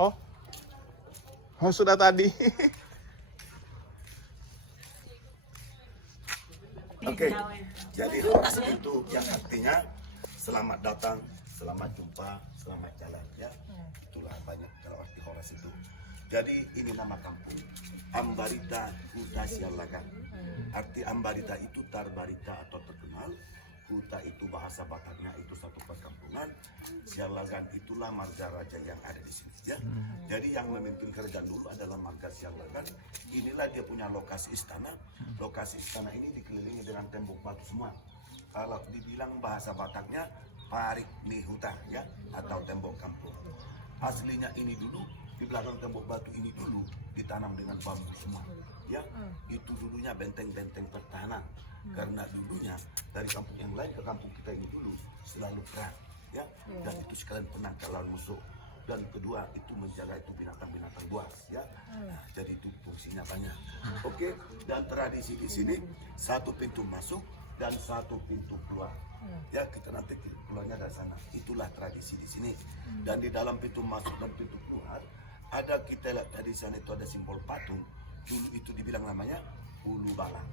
Oh, oh sudah tadi. Oke, jadi horas itu yang artinya selamat datang, selamat jumpa, selamat jalan ya. Itulah banyak kalau arti horas itu. Jadi ini nama kampung Ambarita Huta Sialagan. Arti Ambarita itu Tarbarita atau terkenal. Huta itu bahasa Bataknya itu satu perkampungan. Sialagan itulah marga raja yang ada di sini ya. Jadi yang memimpin kerajaan dulu adalah marga Sialagan. Inilah dia punya lokasi istana. Lokasi istana ini dikelilingi dengan tembok batu semua. Kalau dibilang bahasa Bataknya parik nihuta ya, atau tembok kampung. Aslinya ini dulu di belakang tembok batu ini dulu ditanam dengan bambu semua ya. Itu dulunya benteng-benteng pertahanan. Karena dulunya dari kampung yang lain ke kampung kita ini dulu selalu perang ya, dan itu sekalian penangkal lawan musuh. Dan kedua itu menjaga itu binatang-binatang buas ya. Nah, jadi itu fungsinya banyak. Oke, dan tradisi di sini satu pintu masuk dan satu pintu keluar ya. Kita nanti keluarnya dari sana. Itulah tradisi di sini. Dan di dalam pintu masuk dan pintu keluar ada, kita lihat tadi sana itu ada simbol patung. Dulu itu dibilang namanya ulu balang.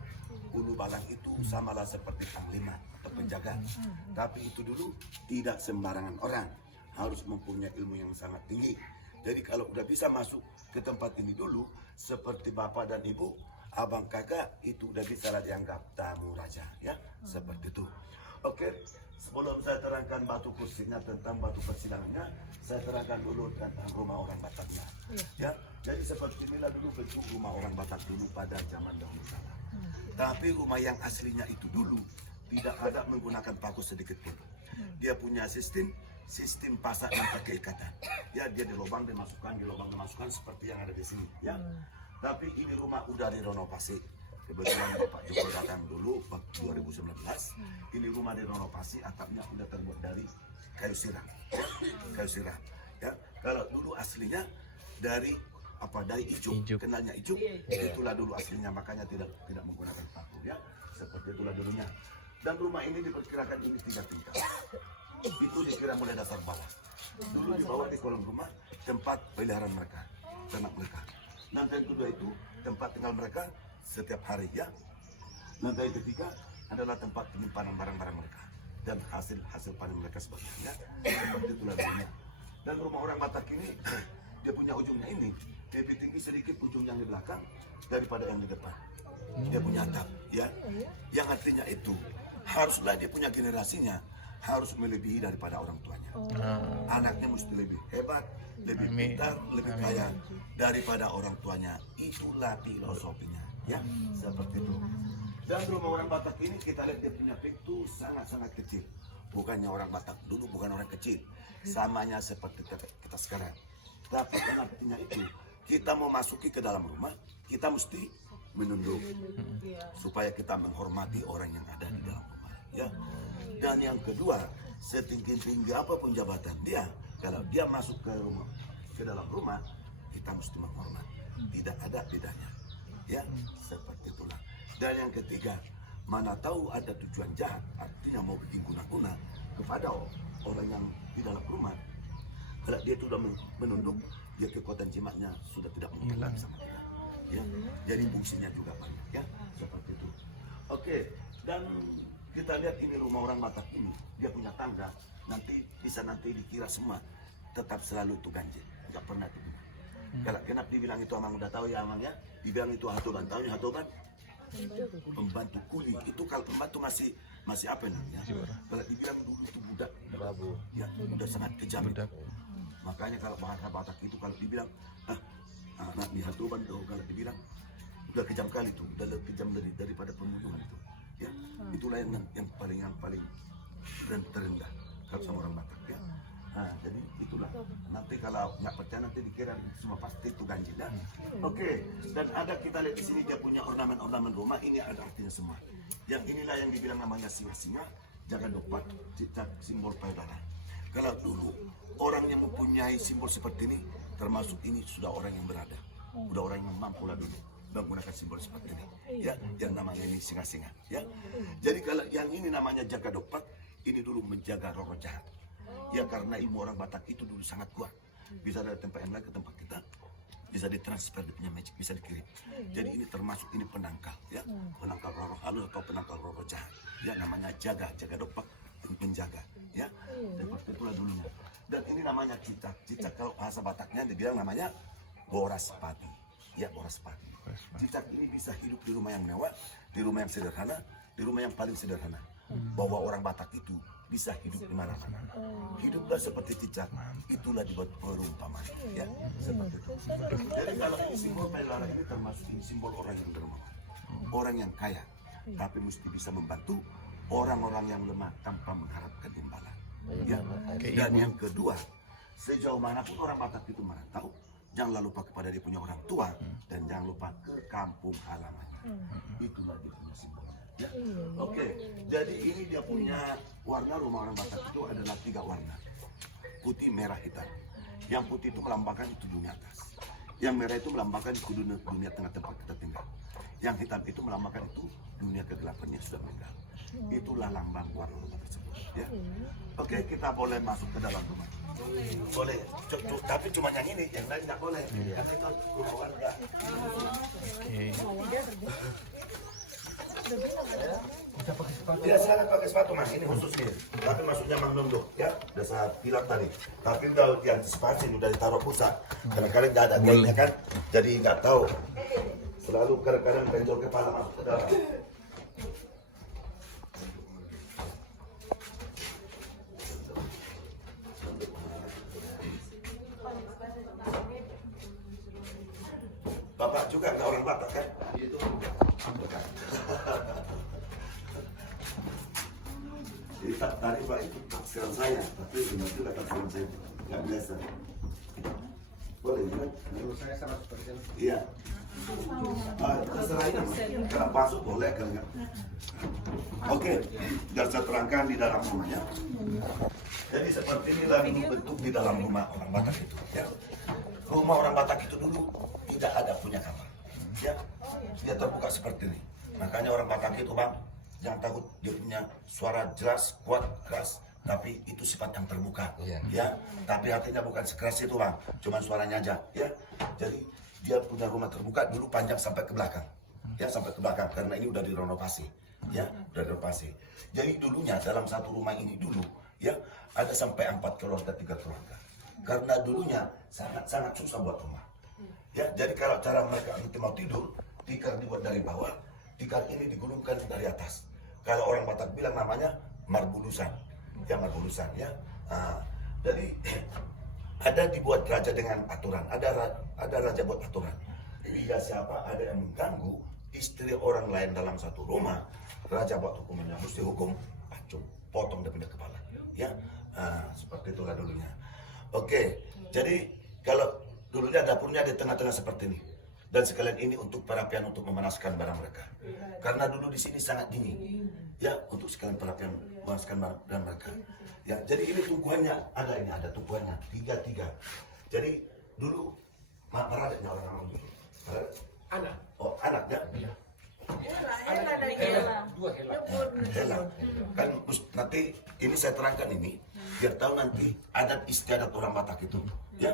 Ulu balang itu samalah seperti panglima atau penjaga. Tapi itu dulu tidak sembarangan orang, harus mempunyai ilmu yang sangat tinggi. Jadi kalau udah bisa masuk ke tempat ini dulu, seperti bapak dan ibu, abang kakak, itu udah bisa dianggap tamu raja ya. Seperti itu. Oke, sebelum saya terangkan batu kursinya tentang batu persidangannya, saya terangkan dulu tentang rumah orang Bataknya ya. Jadi seperti inilah dulu bentuk rumah orang Batak dulu pada zaman dahulu kala. Tapi rumah yang aslinya itu dulu tidak ada menggunakan paku sedikit pun. Dia punya sistem pasak yang pakai ikatan. Ya, dia dilobang dimasukkan, dilobang dimasukkan seperti yang ada di sini ya. Tapi ini rumah udah direnovasi. Kebetulan Bapak Joko datang dulu 2019. Ini rumah direnovasi, atapnya udah terbuat dari kayu sirah. Kayu sirah ya. Kalau dulu aslinya dari dari ijuk, kenalnya ijuk, itulah dulu aslinya, makanya tidak menggunakan paku ya. Seperti itulah dulunya. Dan rumah ini diperkirakan ini 3 tingkat. Itu dikira mulai dasar bawah. Dulu dibawa di kolong rumah tempat peliharaan mereka, ternak mereka. Lantai kedua itu tempat tinggal mereka setiap hari ya. Lantai ketiga adalah tempat penyimpanan barang-barang mereka dan hasil panen mereka sebagainya. Seperti itulah dulunya. Dan rumah orang Batak ini dia punya ujungnya ini lebih tinggi sedikit ujung yang di belakang daripada yang di depan. Dia punya atap ya, yang artinya itu haruslah dia punya generasinya harus melebihi daripada orang tuanya. Anaknya mesti lebih hebat, lebih pintar, lebih kaya daripada orang tuanya. Itulah filosofinya ya, seperti itu. Dan rumah orang Batak ini kita lihat dia punya pintu sangat-sangat kecil. Bukannya orang Batak dulu bukan orang kecil, samanya seperti kita sekarang. Tapi artinya itu kita mau masuki ke dalam rumah, kita mesti menunduk supaya kita menghormati orang yang ada di dalam rumah ya. Dan yang kedua, setinggi-tinggi apapun jabatan dia, kalau dia masuk ke dalam rumah, kita mesti menghormat. Tidak ada bedanya ya, seperti itulah. Dan yang ketiga, mana tahu ada tujuan jahat, artinya mau bikin guna-guna kepada orang yang di dalam rumah. Kalau dia sudah menunduk, dia kekuatan jimatnya sudah tidak mungkin lagi sama kita ya. Jadi fungsinya juga banyak ya, seperti itu. Oke, dan kita lihat ini rumah orang Batak ini, dia punya tangga, nanti bisa dikira semua tetap selalu itu ganjil, nggak pernah itu. Kalau kenapa dibilang itu, amang udah tahu ya amang ya, dibilang itu hatoban, tahu hatoban? Pembantu kuli. Itu kalau pembantu masih apa namanya? Kalau dibilang dulu itu budak ya, udah sangat kejam itu. Makanya kalau bahasa Batak itu kalau dibilang anak di hatoban tuh, kalau dibilang udah kejam kali itu, udah lebih kejam daripada pembunuhan itu ya. Itulah yang paling dan terendah kalau sama orang Batak ya. Nah, jadi itulah. Nanti kalau nggak percaya nanti dikira semua pasti itu ganjil ya. Oke, dan ada kita lihat di sini dia punya ornamen rumah, ini ada artinya semua. Yang inilah yang dibilang namanya singa-singa, jaga dopat, cicak, simbol payudara. Kalau dulu orang yang mempunyai simbol seperti ini, termasuk ini sudah orang yang berada, udah orang yang mampu lah dulu menggunakan simbol seperti ini ya, yang namanya ini singa-singa ya. Jadi kalau yang ini namanya jaga dopat, ini dulu menjaga roh jahat ya, karena ilmu orang Batak itu dulu sangat kuat. bisa dari tempat yang lain ke tempat kita, bisa ditransfer, dia punya magic, bisa dikirim. Jadi ini termasuk ini penangkal, ya, penangkal roh halus atau penangkal roh jahat, ya, namanya jaga dopak, menjaga, ya, seperti itulah dulunya. Dan ini namanya cicak kalau bahasa Bataknya dibilang namanya boras pati, ya, boras pati. Cicak ini bisa hidup di rumah yang mewah, di rumah yang sederhana, di rumah yang paling sederhana. Bahwa orang Batak itu bisa hidup di mana-mana. Hiduplah seperti cicak, itulah dibuat perumpamaan, ya, seperti itu. Jadi kalau simbol paylaran ini termasuk simbol orang yang dermawan, orang yang kaya, tapi mesti bisa membantu orang-orang yang lemah tanpa mengharapkan imbalan. Ya. Dan yang kedua, sejauh manapun orang Batak itu merantau, jangan lupa kepada dia punya orang tua dan jangan lupa ke kampung halamannya. Itulah dia punya simbolnya. Ya. Oke, jadi ini dia punya warna rumah orang Batak itu adalah 3 warna, putih, merah, hitam. Yang putih itu melambangkan itu dunia atas, yang merah itu melambangkan itu dunia tengah tempat kita tinggal, yang hitam itu melambangkan itu dunia kegelapan yang sudah meninggal. Itulah lambang warna rumah tersebut. Ya. Oke, kita boleh masuk ke dalam rumah. Boleh, tapi cuma yang ini, yang lain nggak boleh. Karena itu rumah warga. Tidak, silakan pakai sepatu mas, ini khusus nih. Tapi maksudnya mang nunduk, ya, udah saya bilang tadi. Tapi udah diantisipasi, udah ditaruh pusat. Kadang-kadang nggak ada gainnya kan, jadi nggak tahu. Selalu kadang-kadang benjol kepala masuk ke dalam. Bapak juga nggak orang Batak kan? Itu bukan. Jadi tadi Pak itu taksiran saya, tapi itu nggak taksiran saya, nggak biasa. Boleh kan? Menurut saya 100%. Iya. Terserah ini mas. Kalau masuk boleh kalau nggak. Oke, biar saya terangkan di dalam rumahnya. Jadi seperti inilah dulu bentuk di dalam rumah orang Batak itu. Ya. Rumah orang Batak itu dulu tidak ada punya kamar. Ya, dia terbuka seperti ini. Makanya orang Batak itu bang, jangan takut, dia punya suara jelas, kuat, keras. Tapi itu sifat yang terbuka. Ya, tapi artinya bukan sekeras itu bang, cuma suaranya aja. Ya, jadi dia punya rumah terbuka dulu panjang sampai ke belakang. Ya, sampai ke belakang karena ini udah direnovasi. Ya, udah direnovasi. Jadi dulunya dalam satu rumah ini dulu, ya, ada sampai 4 keluarga, 3 keluarga. Karena dulunya sangat susah buat rumah. Ya, jadi kalau cara mereka itu mau tidur, tikar dibuat dari bawah, tikar ini digulungkan dari atas. Kalau orang Batak bilang namanya marbulusan, ya marbulusan, ya. Jadi ada dibuat raja dengan aturan, ada raja buat aturan. Bila siapa ada yang mengganggu istri orang lain dalam satu rumah, raja buat hukumannya mesti hukum acung, potong dia punya kepala, ya. Seperti itulah dulunya. Oke, jadi kalau dulunya dapurnya di tengah-tengah seperti ini, dan sekalian ini untuk perapian untuk memanaskan barang mereka. Karena dulu di sini sangat dingin, ya, untuk sekalian perapian memanaskan barang mereka. Ya, jadi ini tumpuannya ada tumpuannya 3. Jadi dulu meradetnya orang-orang dulu. Anak. Oh, anaknya. Iya. Hela. Kan nanti ini saya terangkan ini biar tahu nanti adat istiadat orang Batak itu, ya.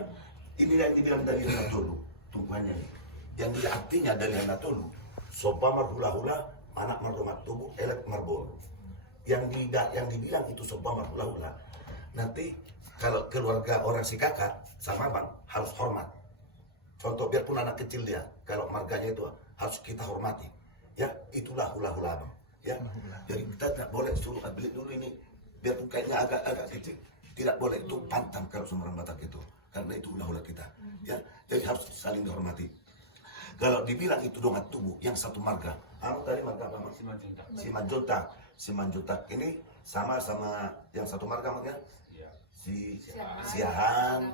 Ini yang dibilang dari Hanatolu, tumpuannya ini. Yang dia artinya dari Hanatolu, sopa marhula-hula, anak mardomat tubuh, elek marbol. Yang dibilang itu sopa marhula-hula. Nanti kalau keluarga orang si kakak sama bang harus hormat. Contoh biarpun anak kecil dia, kalau marganya itu harus kita hormati. Ya, itulah hula-hula bang. Ya, jadi kita tidak boleh suruh beli dulu ini, biarpun kayaknya agak kecil, tidak boleh itu pantang kalau semua orang Batak itu. Karena itu hula-hula kita, ya, jadi harus saling dihormati. Kalau dibilang itu dongat tubuh yang satu marga, tadi marga apa? Simanjuntak ini sama yang satu marga makanya si Siahan,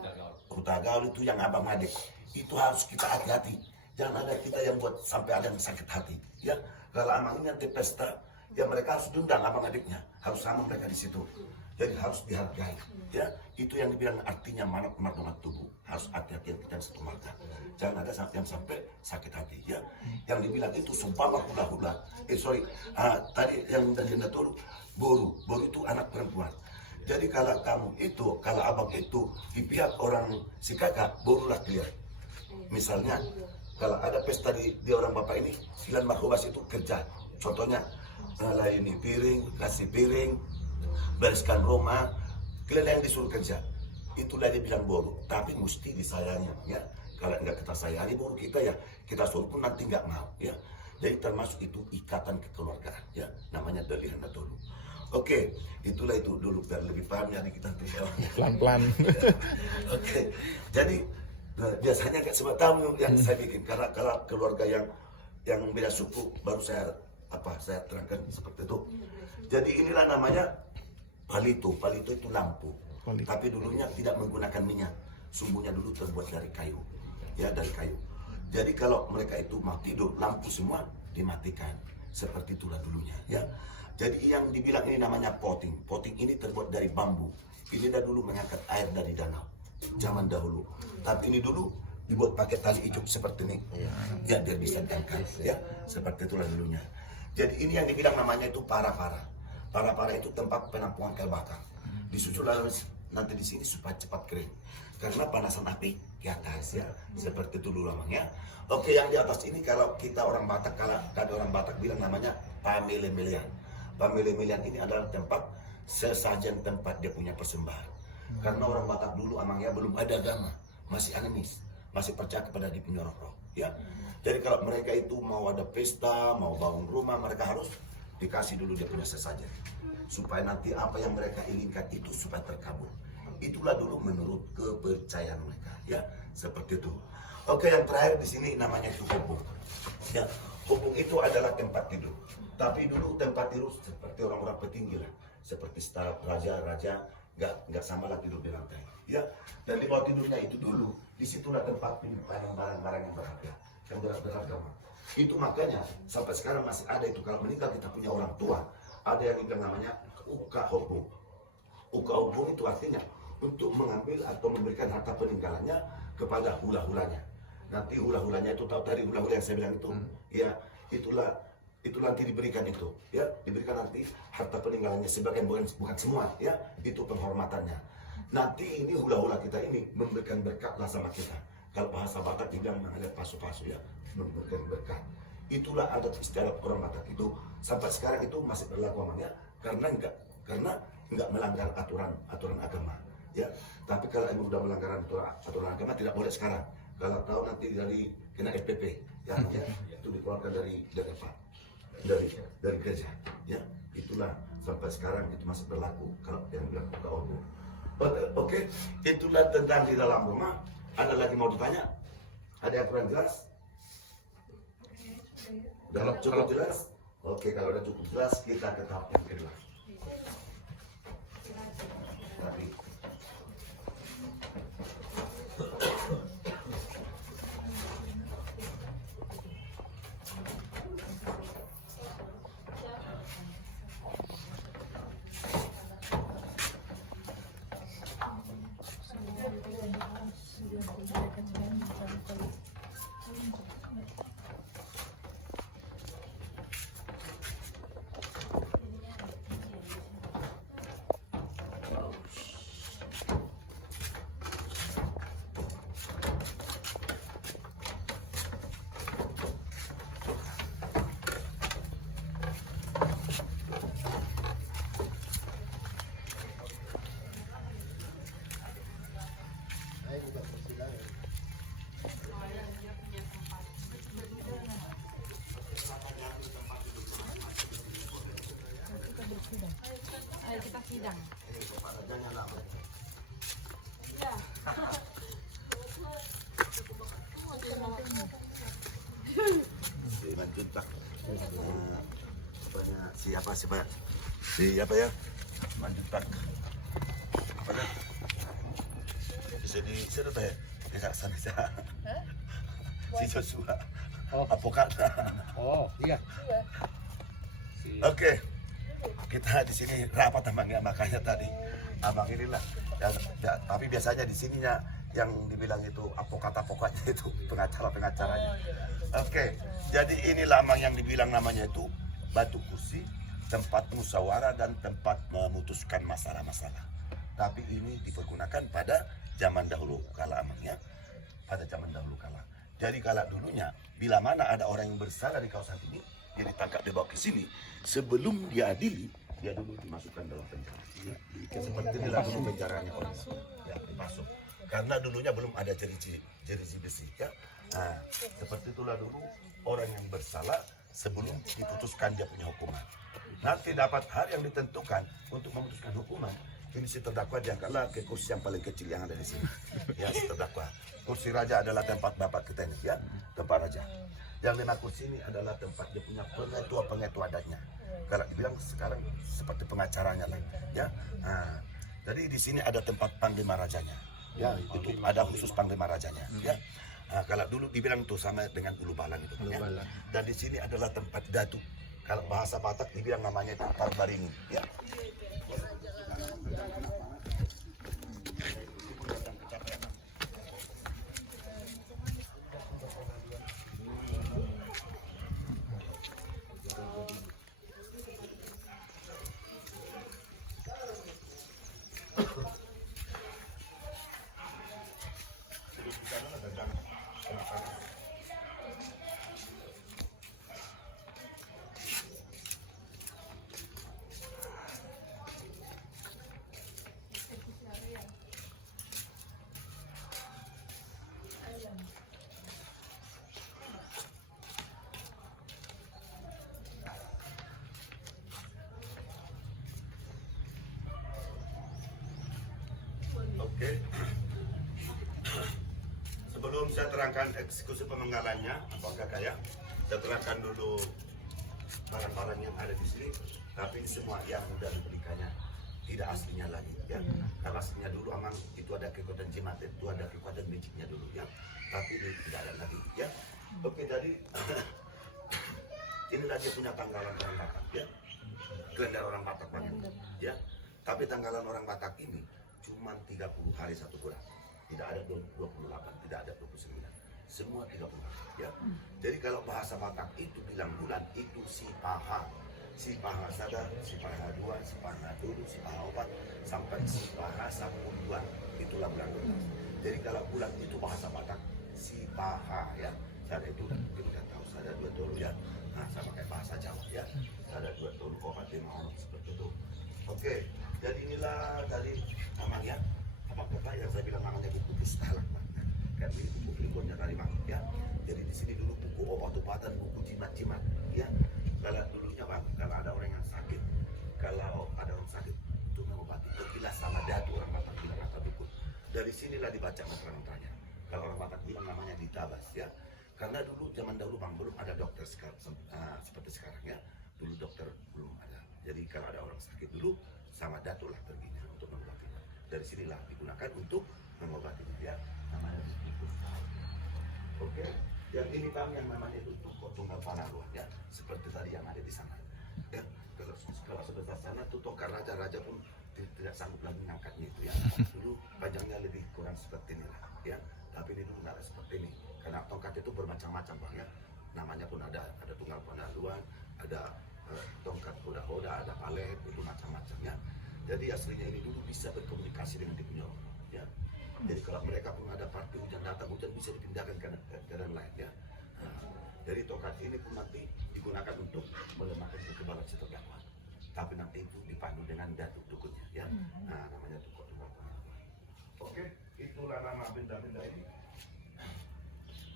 Hutagaul itu yang abang adik. Itu harus kita hati-hati. Jangan ada kita yang buat sampai ada yang sakit hati. Ya, kalau amang ini nanti pesta, ya mereka harus dendang abang adiknya, harus sama mereka di situ. Jadi harus dihargai. Ya, itu yang dibilang artinya mardomat tubuh. Harus hati-hati kita yang satu marga. Jangan ada yang sampai sakit hati. Ya, yang dibilang itu sumpah hula-hula. Tadi yang dari Hanatolu, Boru itu anak perempuan. Jadi kalau kamu itu, kalau abang itu di pihak orang si kakak, barulah clear. Misalnya, kalau ada pesta di orang bapak ini, 9 marhubas itu kerja. Contohnya, layani piring, kasih piring, bereskan rumah, kalian yang disuruh kerja. Itulah dia bilang boru, tapi mesti disayangi, ya. Kalau nggak kita sayangi boru kita ya, kita suruh pun nanti nggak mau, ya. Jadi termasuk itu ikatan kekeluargaan, ya. Namanya Dalihana dulu. Oke, itulah itu dulu biar lebih paham ya kita Pelan-pelan. Oke, jadi biasanya kayak semua tamu yang saya bikin karena kalau keluarga yang beda suku baru saya terangkan seperti itu. Jadi inilah namanya palito. Palito itu lampu. Palito. Tapi dulunya tidak menggunakan minyak. Sumbunya dulu terbuat dari kayu. Ya, dari kayu. Jadi kalau mereka itu mau tidur, lampu semua dimatikan. Seperti itulah dulunya, ya. Jadi yang dibilang ini namanya poting. Poting ini terbuat dari bambu. Ini dah dulu mengangkat air dari danau. Zaman dahulu. Tapi ini dulu dibuat pakai tali ijuk seperti ini. Ya, biar bisa diangkat, ya. Seperti itulah dulunya. Jadi ini yang dibilang namanya itu para-para. Para-para itu tempat penampungan kayu bakar. Disusul nanti di sini supaya cepat kering. Karena panasan api di atas, ya. Seperti itu dulu namanya. Oke, yang di atas ini kalau kita orang Batak, kalau ada orang Batak bilang namanya pamele-melean. Pamele-melean ini adalah tempat sesajen tempat dia punya persembahan. Karena orang Batak dulu amangnya belum ada agama, masih animis, masih percaya kepada di roh, ya. Jadi kalau mereka itu mau ada pesta, mau bangun rumah, mereka harus dikasih dulu dia punya sesajen, supaya nanti apa yang mereka inginkan itu supaya terkabul. Itulah dulu menurut kepercayaan mereka, ya, seperti itu. Oke, yang terakhir di sini namanya itu hubung. Ya, hubung itu adalah tempat tidur. Tapi dulu tempat tidur seperti orang-orang petinggi lah, seperti staf raja-raja, nggak sama lah tidur di lantai, ya. Dan di bawah tidurnya itu dulu, disitulah tempat penyimpanan barang-barang yang berharga, yang beragama. Itu makanya sampai sekarang masih ada itu, kalau meninggal kita punya orang tua, ada yang bilang namanya uka hubung. Uka hubung itu artinya untuk mengambil atau memberikan harta peninggalannya kepada hula-hulanya. Nanti hula-hulanya itu tahu dari hula-hula yang saya bilang itu, ya, itu nanti diberikan itu, ya, diberikan nanti harta peninggalannya sebagian, bukan semua, ya, itu penghormatannya. Nanti ini hula-hula kita ini memberikan berkat lah sama kita. Kalau bahasa Batak dibilang mengalir pasu-pasu, ya, memberikan berkat. Itulah adat istiadat orang Batak itu sampai sekarang itu masih berlaku amanya, karena enggak melanggar aturan agama, ya. Tapi kalau emang sudah melanggar aturan agama tidak boleh sekarang. Kalau tahu nanti dari kena FPP, ya, itu dikeluarkan dari gereja, ya. Itulah sampai sekarang itu masih berlaku kalau yang bilang KOB. Oke, itulah tentang di dalam rumah. Ada lagi mau ditanya? Ada yang kurang jelas? Udah cukup jelas? Oke, kalau udah cukup jelas kita ke tahap yang kedua. Tapi Ayo kita sidang. Manjuntak siapa ya Manjuntak apa ya bisa ya tidak sana si Joshua Apokat. Iya. Oke, kita di sini rapat abangnya, makanya tadi abang inilah tapi biasanya di sininya yang dibilang itu apokatnya itu pengacaranya. Oke, jadi inilah abang yang dibilang namanya itu batu kursi, tempat musyawarah dan tempat memutuskan masalah-masalah. Tapi ini dipergunakan pada zaman dahulu kala amangnya, pada zaman dahulu kala. Jadi kala dulunya, bila mana ada orang yang bersalah di kawasan ini, dia ditangkap dibawa ke sini. Sebelum dia adili, dia dulu dimasukkan dalam penjara. Ya, seperti inilah dulu penjaranya orang. Ya, dimasuk. Karena dulunya belum ada jeruji besi. Ya. Nah, seperti itulah dulu orang yang bersalah sebelum diputuskan dia punya hukuman. Nanti dapat hari yang ditentukan untuk memutuskan hukuman. Ini si terdakwa diangkatlah ke kursi yang paling kecil yang ada di sini. Ya, si terdakwa. Kursi raja adalah tempat bapak kita ini, ya, tempat raja. Yang 5 kursi ini adalah tempat dia punya pengetua adatnya. Kalau dibilang sekarang seperti pengacaranya lah, ya. Nah, jadi di sini ada tempat panglima rajanya. Ya, itu ada khusus panglima rajanya, ya. Nah, kalau dulu dibilang tuh sama dengan ulu balang itu, ya. Dan di sini adalah tempat datu. Kalau bahasa Batak dibilang namanya itu Parbarini, ya. Oke. Sebelum saya terangkan eksekusi pemenggalannya, apakah kayak saya terangkan dulu barang-barang yang ada di sini, tapi semua yang sudah dibelikannya tidak aslinya lagi, ya. Kalau aslinya dulu amang itu ada kekuatan jimat, itu ada kekuatan magicnya dulu, ya. Tapi ini tidak ada lagi, ya. Oke, jadi ini lagi punya tanggalan orang Batak, ya. Kalender orang Batak banget, ya. Tapi tanggalan orang Batak ini cuma 30 hari satu bulan. Tidak ada 28, tidak ada 29. Semua 30 hari, ya. Jadi kalau bahasa Batak itu bilang bulan itu si paha. Si paha sada, si paha dua, si paha dulu, si paha opat, sampai si paha 10 itulah bulan 12. Jadi kalau bulan itu bahasa Batak si paha, ya. Sada itu kita tahu sada 2 dulu, ya. Nah, sama kayak bahasa Jawa, ya. Sada 2 dulu, 4, 5, 6 seperti itu. Oke, jadi inilah dari namanya apa kata yang saya bilang namanya buku Kistalak, kayak ini buku liburnya dari Mang, ya. Jadi di sini dulu buku obat-obatan, buku jimat-jimat, ya. Kalau dulunya Bang, kalau ada orang yang sakit, kalau ada orang sakit untuk mengobati, pergilah sama datu orang Batak bilang atau dukun. Dari sinilah dibaca mantra-mantranya. Kalau orang Batak bilang namanya ditabas, ya. Karena dulu zaman dahulu Bang belum ada dokter seperti sekarang, ya. Dulu dokter belum ada. Jadi kalau ada orang sakit dulu sama datu lah perginya untuk mengobatinya. Dari sinilah digunakan untuk mengobatinya, ya. Namanya dukun. Oke. Yang ini Bang yang namanya itu tunggal panaruan, ya, seperti tadi yang ada di sana, ya. Kalau sebelah sana tuh tongkat raja pun tidak sanggup lagi mengangkatnya itu, ya. Dulu panjangnya lebih kurang seperti ini lah, ya. Tapi ini dulu nggak ada seperti ini karena tongkat itu bermacam-macam Bang, ya. Namanya pun ada tunggal panaruan, ada tongkat kuda-kuda, ada palet, itu macam-macamnya. Jadi aslinya ini dulu bisa berkomunikasi dengan dia punya orang, ya. Jadi kalau mereka pun ada parti hujan datang, hujan bisa dipindahkan ke daerah lain, ya. Nah, jadi tongkat ini pun nanti digunakan untuk melemahkan kekebalan si terdakwa. Tapi nanti itu dipandu dengan datuk dukunnya, ya. Nah, namanya dukun tunggal panaruan. Oke, itulah nama benda-benda ini.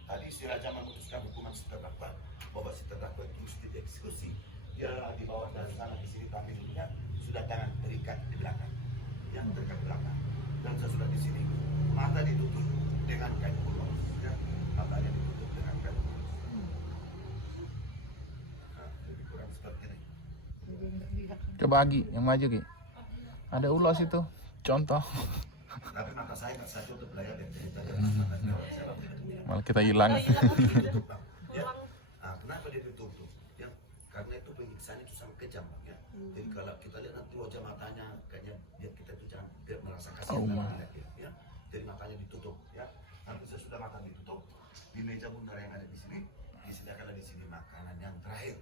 Tadi si raja memutuskan hukuman si terdakwa bahwa si terdakwa itu mesti dieksekusi. Dia dibawa dari sana di sini, tapi dulunya sudah tangan terikat di belakang, yang terikat di belakang. Dan sesudah di sini mata ditutup dengan kain polos, ya. Matanya ditutup dengan kain polos. Nah, lebih kurang seperti ini. Coba Agi yang maju Ki. Ada ulos itu. Contoh. Tapi mata saya nggak saya tutup layar dan Malah kita hilang. Ya. Nah, kenapa dia ditutup? Ya, karena itu penyiksaan itu sangat kejam, ya. Jadi kalau kita lihat nanti wajah matanya kayaknya kita tuh jangan merasa kasihan dengan dia, ya. Jadi matanya ditutup, ya. Nanti sesudah mata ditutup, di meja bundar yang ada di sini disediakan di sini makanan yang terakhir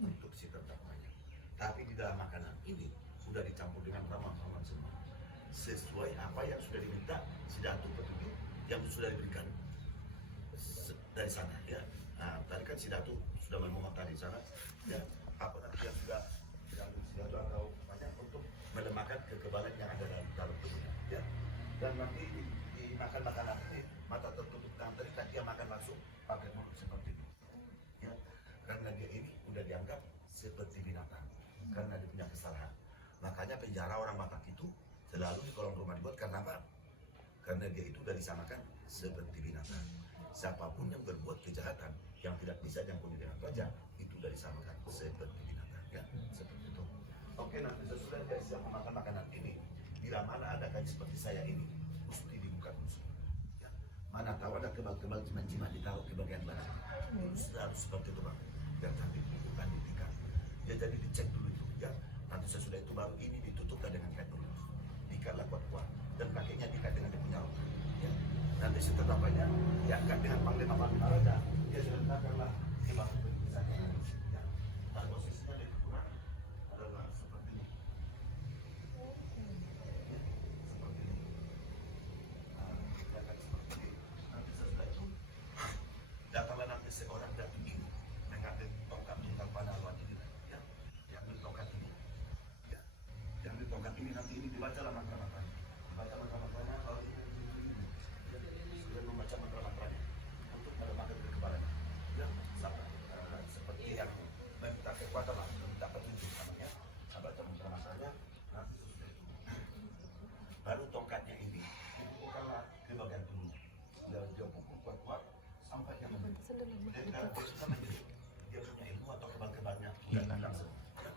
untuk si terdakwanya. Tapi di dalam makanan ini sudah dicampur dengan ramuan-ramuan semua. sesuai apa yang sudah diminta si Datuk Petunjuk yang sudah diberikan dari sana ya. Nah, tadi kan si Datuk sudah memohon tadi sana ya, apa nanti yang sudah yang si Datuk atau banyak untuk melemahkan kekebalan yang ada dalam tubuhnya ya. Dan nanti dimakan makanan ini mata tertutup tangan tadi dia makan langsung pakai mulut seperti ini ya, karena dia ini udah dianggap seperti binatang karena dia punya kesalahan. Makanya penjara orang Batak itu selalu di kolong rumah dibuat karena apa? Karena dia itu udah disamakan seperti binatang. Siapapun yang berbuat kejahatan yang tidak bisa diampuni dengan raja itu udah disamakan seperti binatang ya, seperti itu. Oke, nanti sesudah dia siap memakan makanan ini, bila mana ada kain seperti saya ini, mesti dibuka dulu. Ya. Mana tahu ada kebal-kebal cimat-cimat ditaruh di bagian badan. Itu harus seperti itu bang. Dan nanti bukan ditikat. Ya jadi dicek dulu itu ya. Nanti sesudah itu baru ini ditutupkan dengan kain dulu. Dikatlah kuat-kuat dan kakinya diikat dengan dia punya rotan. Ya. Nanti setelahnya diangkat dengan panglima raja. Dia selentakkanlah di bawah misalnya. Ya. Dan posisinya lebih kurang adalah seperti ini. Ya. Seperti ini. Diangkat seperti ini. Nanti sesudah itu datanglah nanti seorang dari ini mengambil tongkat tunggal panah ini. Ya. Diambil tongkat ini. Ya. Diambil tongkat ini nanti ini dibacalah mantra-mantranya. Baca mantra-mantranya kalau ini sudah membaca mantra-mantranya untuk melemahkan kekebalannya. Ya, sama seperti yang meminta kekuatan lah, meminta petunjuk namanya. Baca mantra-mantranya nanti sesudah itu. Baru tongkatnya ini dipukulkanlah ke bagian tubuh. Dia pukul kuat-kuat sampai dia menjadi. Dia punya ilmu atau kebal-kebalnya udah hilang semua. Ya.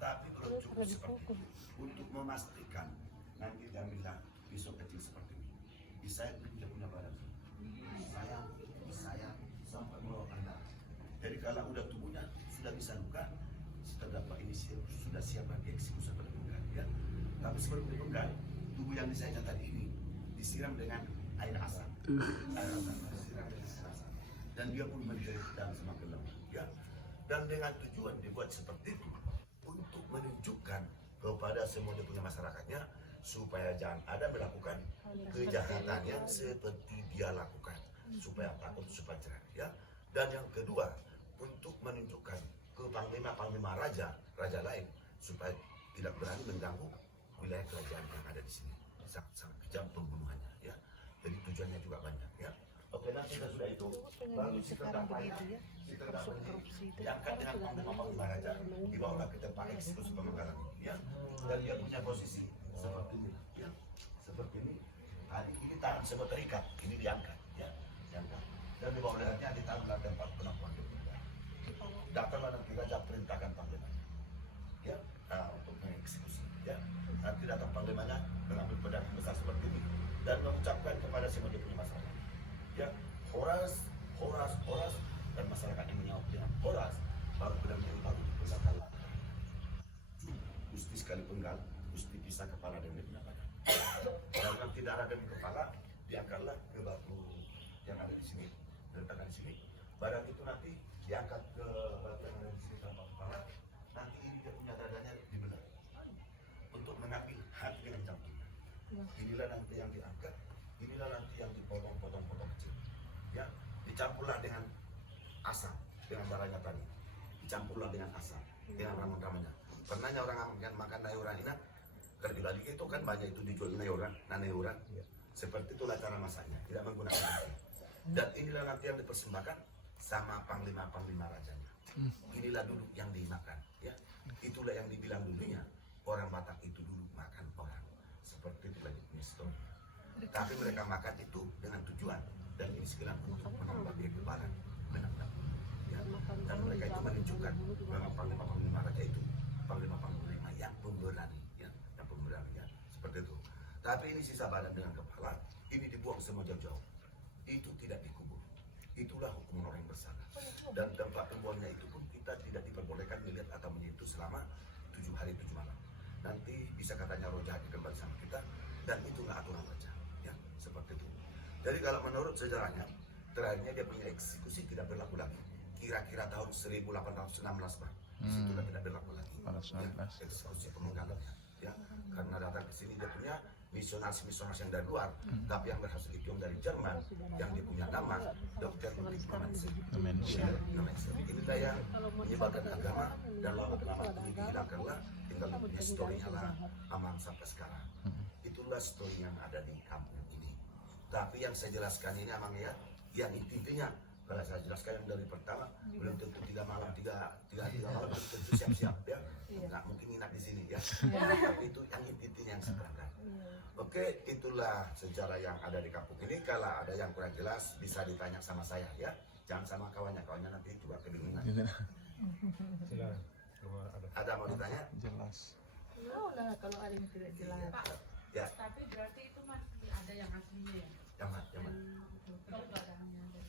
Tapi belum cukup seperti itu. Untuk memastikan nanti diambillah pisau kecil seperti ini. Disayat dia punya badan. Disayat sampai mengeluarkan darah. Jadi kalau udah tubuhnya sudah bisa luka, terdakwa ini sudah siap bagi eksekusi pada penggal. Ya. Tapi sebelum dipenggal, tubuh yang disayat tadi ini disiram dengan air asam. Air asam disiram dengan air asam. Dan dia pun menjadi dalam semakin lemah. Ya. Dan dengan tujuan dibuat seperti itu untuk menunjukkan kepada semua dia punya masyarakatnya supaya jangan ada melakukan kejahatan yang seperti dia lakukan supaya takut supaya cerah ya. Dan yang kedua untuk menunjukkan ke panglima raja lain supaya tidak berani mengganggu wilayah kerajaan yang ada di sini. Sangat kejam pembunuhannya ya. Jadi tujuannya juga banyak ya. Oke, nanti sudah itu baru kita dampaknya diangkat dengan panglima raja dibawalah ke tempat eksekusi pemenggalan ya. Dan dia punya posisi seperti ini ya, seperti ini. Tadi ini tangan semua terikat, ini diangkat ya, diangkat. Dan di bawah lehernya ditaruhlah tempat penampungan dia. Datanglah nanti raja perintahkan panglimanya ya, untuk mengeksekusi ya. Nanti datang panglimanya mengambil pedang yang besar seperti ini dan mengucapkan kepada semua dia punya masyarakat ya, Horas, dan masyarakat yang menjawab dengan Horas, baru pedangnya ini baru diperlakukan. Gusti sekali penggal, Gusti pisah kepala dan dia punya badan. Kalau yang tidak ada di kepala, diangkatlah ke batu yang ada di sini, diletakkan di sini. Badan itu nanti diangkat ke batu yang ada di sini tanpa kepala. Nanti ini dia punya dadanya dibelah untuk mengambil hati dengan jantungnya. Inilah nanti yang diangkat, inilah nanti yang dipotong-potong kecil. Ya, dicampurlah dengan asam, dengan darahnya tadi. Dicampurlah dengan asam, dengan ramuan-ramuannya. Pernahnya orang yang makan nayuran ini, kerja itu kan banyak itu dijual nayuran. Seperti itulah cara masaknya, tidak menggunakan air. Dan inilah nanti yang dipersembahkan sama panglima rajanya. Inilah dulu yang dimakan, ya. Itulah yang dibilang dulunya orang Batak itu dulu makan orang. Seperti itu lagi punya story. Tapi mereka makan itu dengan tujuan dan ini sekalian untuk menambah kekebalan benar-benar. Ya. Dan mereka itu menunjukkan memang panglima raja itu panglima yang pemberani, ya, yang pemberani, ya, seperti itu. Tapi ini sisa badan dengan kepala, ini dibuang semua jauh-jauh. Itu tidak dikubur. Itulah hukum orang yang bersalah. Dan tempat pembuangannya itu pun kita tidak diperbolehkan melihat atau menyentuh selama 7 hari 7 malam. Nanti bisa katanya roh jahat kembali sama kita, dan itulah aturan raja, ya, seperti itu. Jadi kalau menurut sejarahnya, terakhirnya dia punya eksekusi tidak berlaku lagi. Kira-kira tahun 1816 Pak. Situlah tidak berlaku lagi. Ya, eksekusi pemenggalannya. ya, karena datang ke sini dia punya misionaris yang dari luar, tapi yang berhasil dikirim dari Jerman, yang dia punya nama Dr. Ludwig Nomensen. Inilah yang menyebarkan agama dan lama-lama ini dihilangkanlah, tinggal punya historinya lah aman sampai sekarang. Itulah story yang ada di kampung ini. Tapi yang saya jelaskan ini amang ya, yang intinya kalau saya jelaskan yang dari pertama belum tentu 3 malam belum tentu siap-siap ya, nggak mungkin nginap di sini ya. Itu yang intinya yang sebenarnya. Oke, itulah sejarah yang ada di kampung ini. Kalau ada yang kurang jelas bisa ditanya sama saya ya, jangan sama kawannya nanti juga kebingungan. Ada mau ditanya? Jelas. Oh, nah, kalau ada yang tidak jelas. Ya, Tapi berarti itu masih ada yang aslinya ya? jangan. Kalau barangnya ada.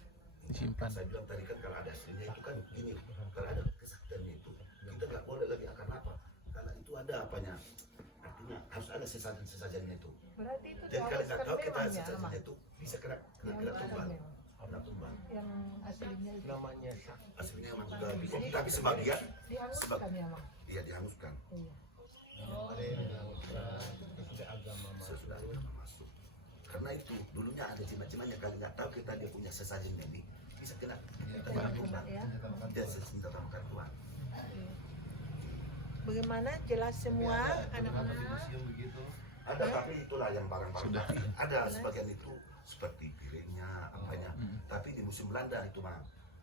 Disimpan. Saya bilang tadi kan kalau ada aslinya itu kan gini, kalau ada kesaktiannya itu kita nggak boleh lagi akan apa, karena itu ada apanya, artinya harus ada sesajennya itu. Berarti itu Jadi kalau nggak tahu kita memang ya, sesajennya itu bisa kena tumbang, yang aslinya itu Namanya aslinya memang sudah dibuang, tapi sebagian dihanguskan ya, Mang. iya dihanguskan Iya. sesudah agama masuk. Karena itu dulunya ada cima-cimanya, kalau nggak tahu kita dia punya sesajennya ini bisa kena tumbang, Ya. dia minta tambahkan Tuhan. Bagaimana jelas semua anak-anak Ada, tapi itulah yang barang-barang Sudah. tapi ada sebagian itu seperti piringnya apanya, tapi di musim Belanda itu mah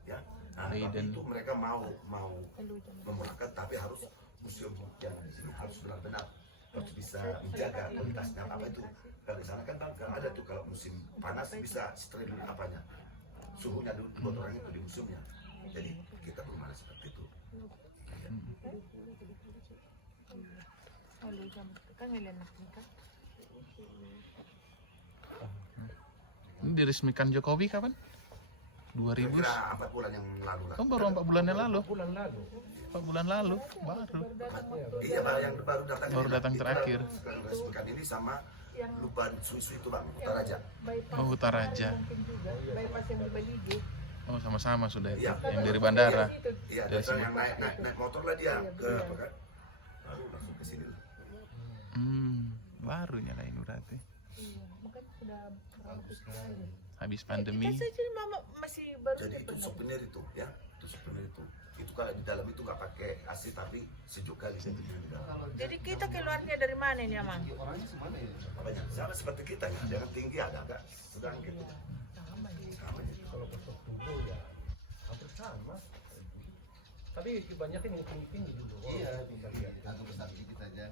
ya, tapi Leiden. itu mereka mau memulangkan, tapi harus museum yang di sini harus benar-benar harus bisa menjaga kualitasnya apa itu. Kalau di sana kan bang kalau ada tuh kalau musim panas bisa steril apanya, suhunya dulu buat orang itu di museumnya, jadi kita belum ada seperti itu. Lalu jam kan ngelenak kan. Ini diresmikan Jokowi kapan? 2000. Kira 4 bulan yang lalu lah. Oh, baru 4 bulan yang lalu. bulan lalu. 4 bulan lalu baru. Iya bang, yang baru datang. Baru datang terakhir. Sekarang resmikan ini sama Yang Luban Suisu itu bang, Utaraja. bypass Oh, Utaraja. mungkin juga bypass yang di Balige. Oh, sama-sama sudah itu. Iya. Yang dari bandara. Iya, Dari datang sini. yang naik motor lah dia ke apa kan? Baru langsung ke sini lah. Baru nyalain berarti. Iya, makanya sudah berapa sekali. Habis pandemi. Kita saja mama masih baru Jadi itu pernah. souvenir itu ya, itu souvenir itu. Itu kalau di dalam itu nggak pakai AC tapi sejuk kali sentinya di dalam. Jadi kita keluarnya dari mana ini, Amang? Orangnya semana ya? Apanya? Sama seperti kita ya, jangan tinggi agak sedang gitu. Sama ya. Sama ya. Kalau besok dulu ya hampir sama. Tapi kebanyakan yang tinggi dulu. Iya, bisa lihat satu besar dikit aja.